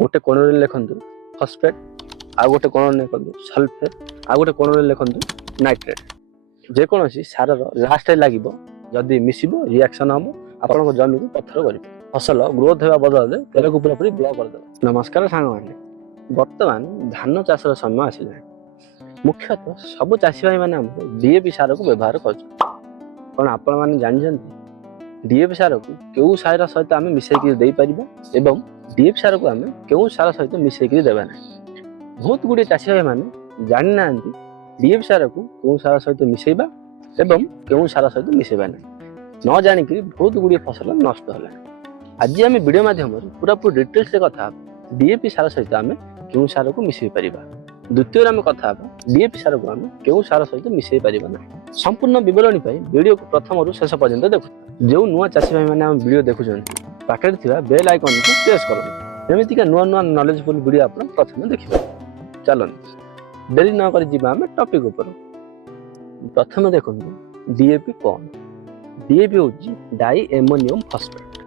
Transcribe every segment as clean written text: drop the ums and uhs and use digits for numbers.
गोटे कोण लिखु फस्फेट आ गोटे कोण लिखु सल्फेट आ गोटे कोण लिखु नाइट्रेट जेकोसी सार लास्ट लगे जदि मिसब रिएक्शन हम आप जमी को पत्थर कर फसल ग्रोथ होगा बदल तेल को पूरा पूरी ब्लॉक करदे। नमस्कार सांग मैंने बर्तमान धान चाषर समय आसला मुख्यतः सब चाषी भाई मैंने डीएपी सार को व्यवहार कर आपण मैंने जानते डीएपी सार को क्यों सार सहित आम मिसेक एवं डीएपी सार को आम क्यों सार सहित मिसेक देवा ना बहुत गुड़े चाषी भाई मैंने जानी ना डीएपी सार को क्यों सार सहित मिसेबा एवं क्यों सार सहित मिसेबा ना न जानिक बहुत गुड़े फसल नष्ट है। आज आम वीडियो माध्यम पूरा पूरी डिटेल्स कथा डीएपी सार सहित आम क्यों सार को मिसई पार द्वितीय आम कथा डीएपी सार को आम क्यों सार सहित मिसई पार ना संपूर्ण विवरणी वीडियो को प्रथम रू शेष पर्यंत देखु जो नुआ चाषी भाई मैंने वीडियो देखुं पाखे बेल आइकन को प्रेस करूँ एमतीका नुआ नुआ नॉलेजफुल वीडियो आप प्रथम देखिए। चलते डेरी न कर टॉपिक उपर प्रथम देखो डीएपी कौन डीएपी हूँ di ammonium phosphate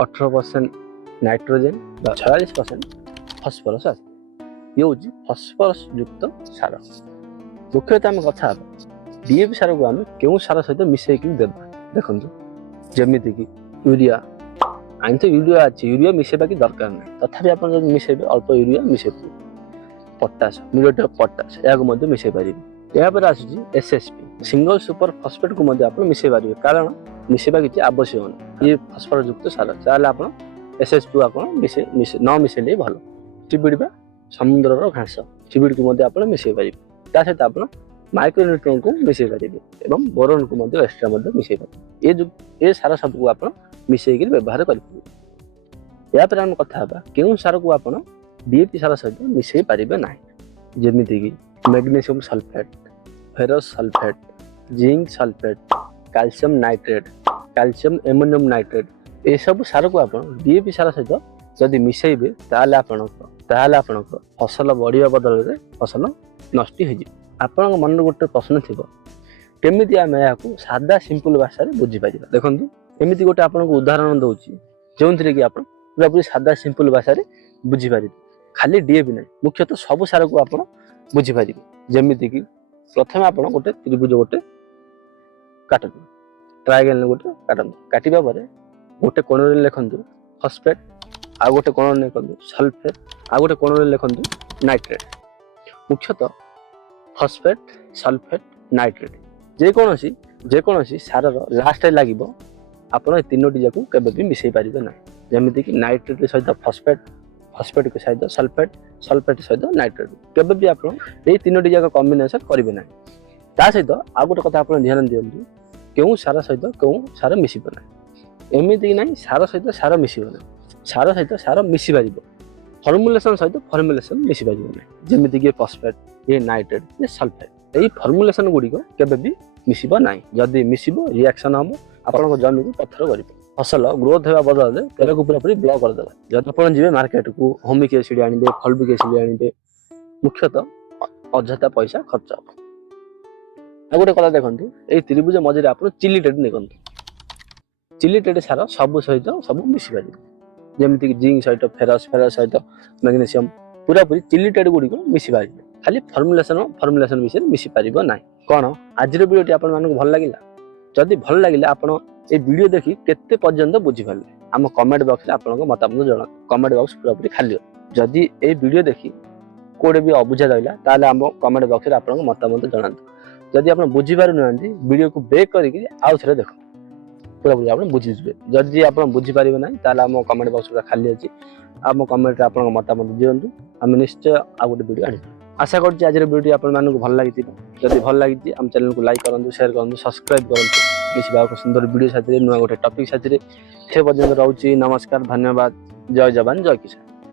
18% nitrogen 46% phosphorus ये हूँ फॉस्फोरस युक्त सार मुख्यतः आम कथा डीएपी सार को आम क्यों सार सहित मिसेक देवा देखो जमीती कि यूरिया आनी तो यूरिया अच्छी यूरिया मिसेबा कि दरकार ना तथापि आप मिसेबे अल्प यूरिया मिसेबे पोटास म्यूरेट ऑफ पोटास या मिसई पारे यापर आसूँ एसएसपी सिंगल सुपर फॉस्फेट को आप मिसई पारे कारण मिसेबा किसी आवश्यक नहीं ये फॉस्फोरस युक्त सार ताले आप एसएसपी आप न मिसेले भल चिबिड़ा समुद्र घास चिबिड़ को आप मिसई पारे ता सहित आप माइक्रोन्यूट्रिएंट को मिसई पारे एवं बोरोन को एक्सट्रा मिसई पारे ये सार सब को आप मिसई व्यवहार करें। यापर आम कथा क्यों सार को आप डीएपी सार सहित मिसई पारे ना जमीती कि magnesium sulphate ferrous sulphate zinc sulphate calcium nitrate calcium ammonium nitrate ये सब सार को आप डीएपी सार सहित जदि मिसेबे ताले आपण फसल बढ़िया बदल में फसल नष्ट हो मन गोटे प्रश्न थी केमी आम यहाँ सादा सिंपल भाषा बुझीपर देखो एमती गोटे आपको उदाहरण दूसरी जो थे कि आप पूरा पूरी सादा सिंपल भाषा बुझीपर खाली डीएपी ना मुख्यतः सब सार को आप बुझीपर जमीती कि प्रथम आप गोटे त्रिभुज गोटे काटु ट्रायंगल गोटे काटू काटा गोटे कोण लिखु फस्फेट आ गोटे कोण लिखु सल्फेट आ गोटे कोण लिखु नाइट्रेट मुख्यतः फस्फेट सल्फेट नाइट्रेट जेकोसी सार लास्ट लगे आप तीनोटी जाक के मिसई पारे ना जमीती कि नाइट्रेट सहित फस्फेट फस्फेट के सहित सल्फेट सल्फेट सहित नाइट्रेट केबे आप तीनोटी जाक कॉम्बिनेशन करेंगे ना ता सहित आ गोटे कथा आप ध्यान दिंतु क्यों सार सहित क्यों सार मिसब ना एमती ना सार सहित सार मिसब ना सार सहित सार मिसी पार फर्मुलेसन सहित फर्मुलेसन मिसी पार ना जमीती कि फस्फेट ये नाइट्रेट ये सल्फेट यही फर्मुलेसन गुड़िक केबे मिसब ना जदि मिसब रिएक्शन हम आप जमी को पत्थर कर फसल ग्रोथ होगा बदल तेल को पूरा पूरी ब्लॉक करदे जब आप जी मार्केट को होमिक एसिड आने फल्बिक एसिड आने मुख्यतः अଯଥା पैसा खर्च हम गोटे कथा देखो ये त्रिभुज मझे आप चिलिटेड देखो चिलिटेड सार सब सहित सब मिसी पारे जमीती जिंक सहित फेरस फेरस सहित मैग्नीशियम पूरा पूरी चिलिटेड गुड़िक मिसी पारे खाली फर्मुलेसन विषय मिसी पार ना कौन आज वीडियो आप भल लगे जदि भल लगे आप ये वीडियो देखी केते पर्यंत बुझीपारे आम कमेंट बॉक्स आप मतामत जना कमेंट बॉक्स पूरा पूरी खाली जदि ये वीडियो देखी कोड़े भी अबुझा रहा ताले आम कमेंट बॉक्स आप मतामत जना जदि आप बुझीपार ना वीडियो को ब्रेक करके आउ थे देख पूरा पूरी आप बुझीजे जदि आप बुझीपारे ना ताले आम कमेंट बॉक्स पूरा खाली अच्छी आम कमेंट आप मतामत दिंतु आम निश्चय आ गोटे वीडियो आनी आशा कर आज वीडियो आप भल लगी जदि भल लगी आम चैनल को लाइक करूँ शेयर करूँ सब्सक्राइब करूँ मिसवा सुंदर वीडियो साथी नुआ गोटे टॉपिक साथी से पर्यटन रोचे नमस्कार धन्यवाद जय जवान जय किसान।